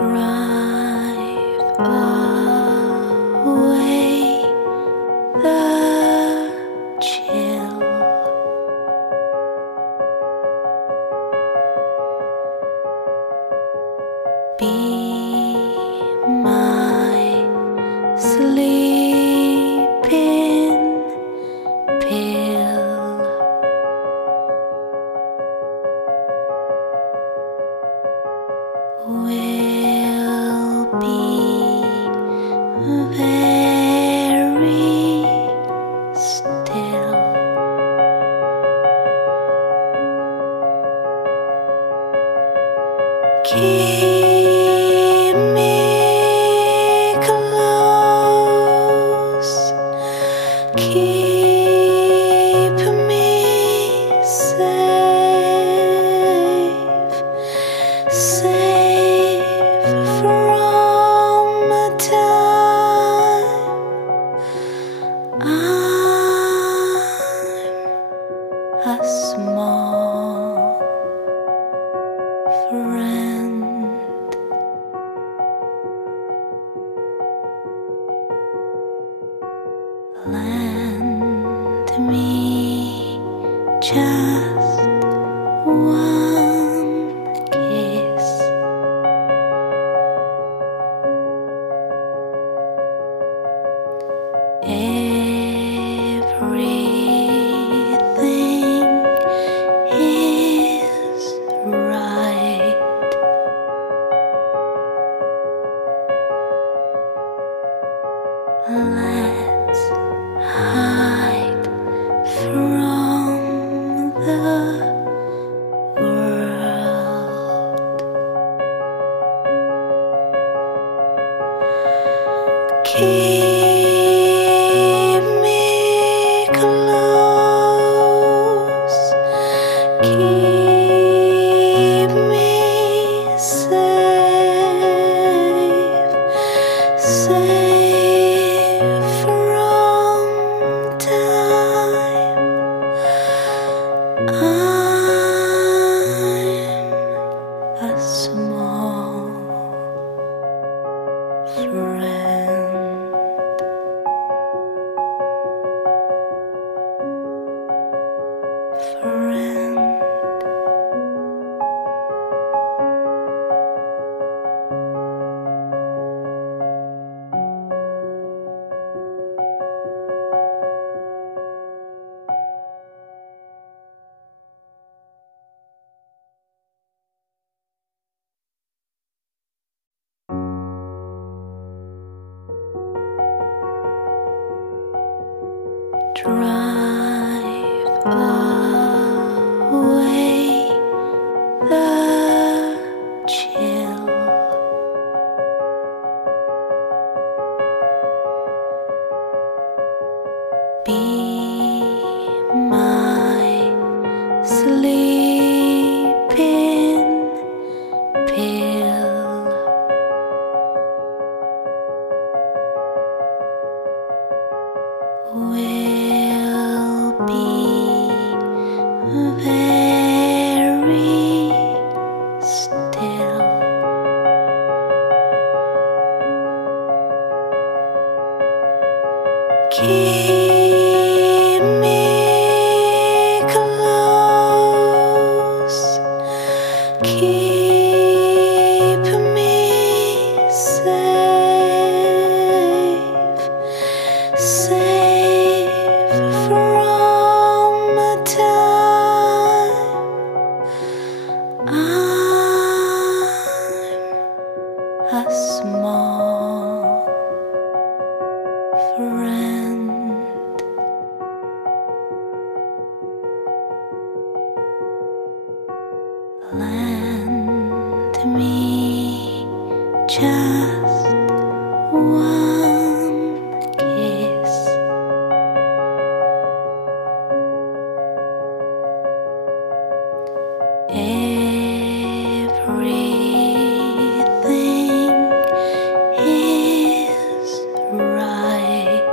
drive away the chill. Be my sleeping pill. Will be very still. Keep me close, keep me safe, safe from the time I'm a small friend. Lend me just one kiss. Everything is right. Let's hide from the world. Keep me close, keep me safe, safe from time I'm a small friend. Drive away the chill. Be my sleeping pill. Will be very still. Keep me close, keep me safe, safe from the time I'm a small friend. Lend me just one kiss. Everything is right.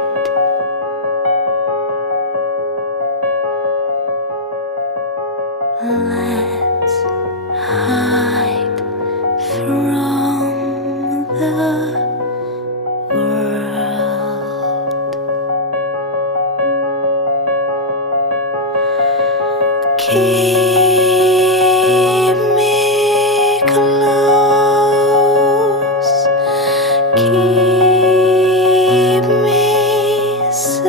Let's hide from Keep me close, keep me safe,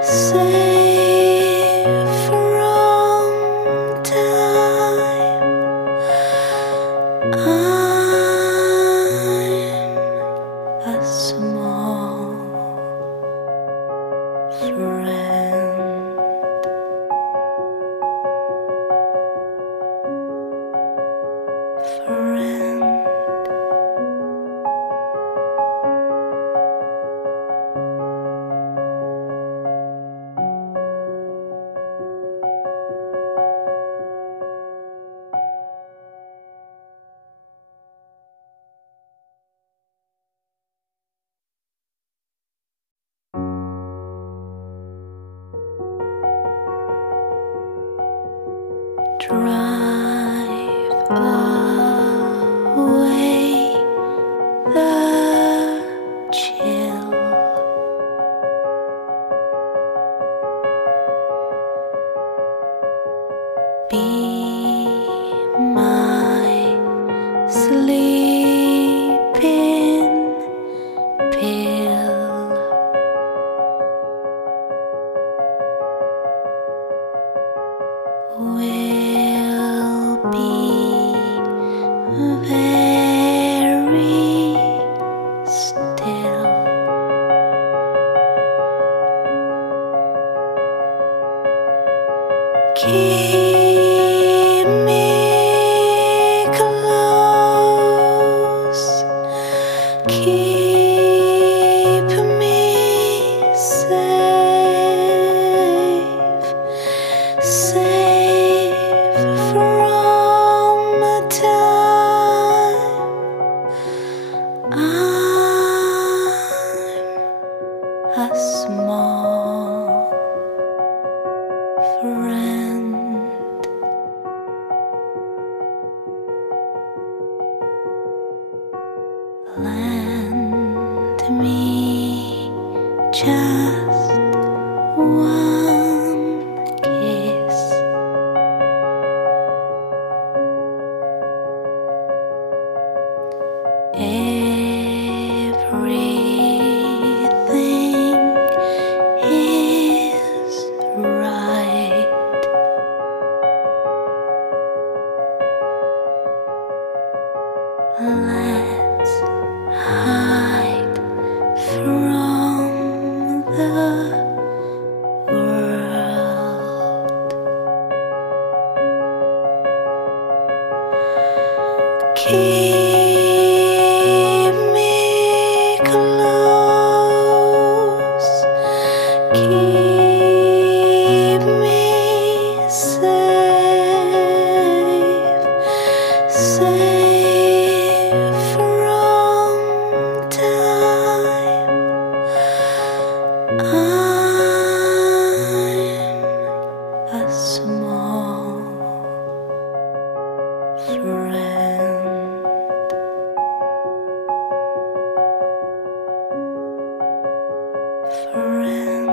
safe from time. I'm a small friend, friend. Drive away the chill. Be my sleeping pill. Will be very still. Keep me close, keep me safe, safe from time. I'm a small friend. Lend me just one kiss. Everything is right. Let's hide from the world. Keep me close, keep me safe, safe from time. I'm a small friend, friend.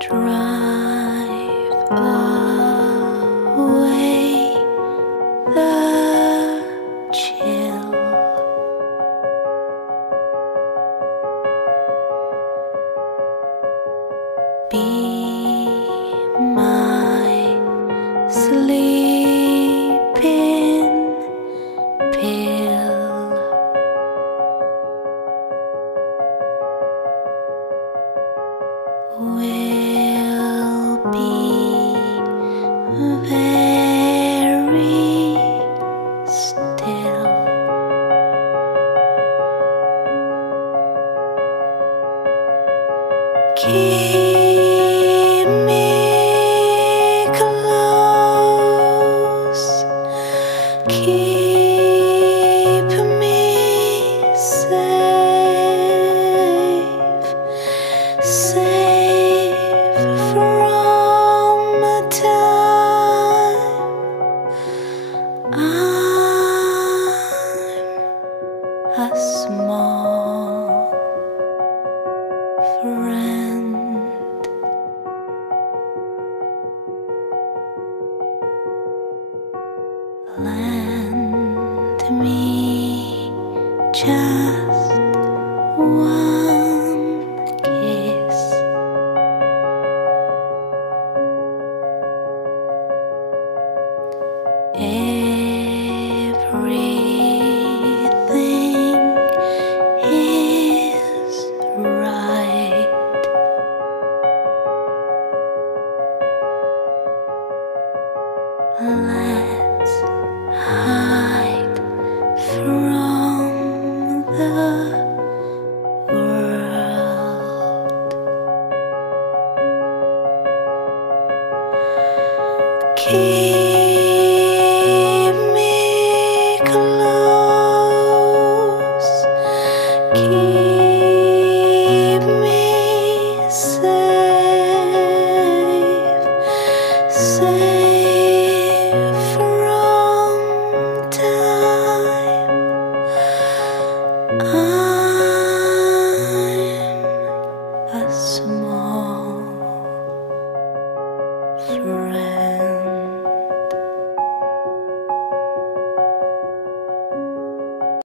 Drive away the chill. Be my sleeping pill. Will me just one kiss. Everything is right. Let's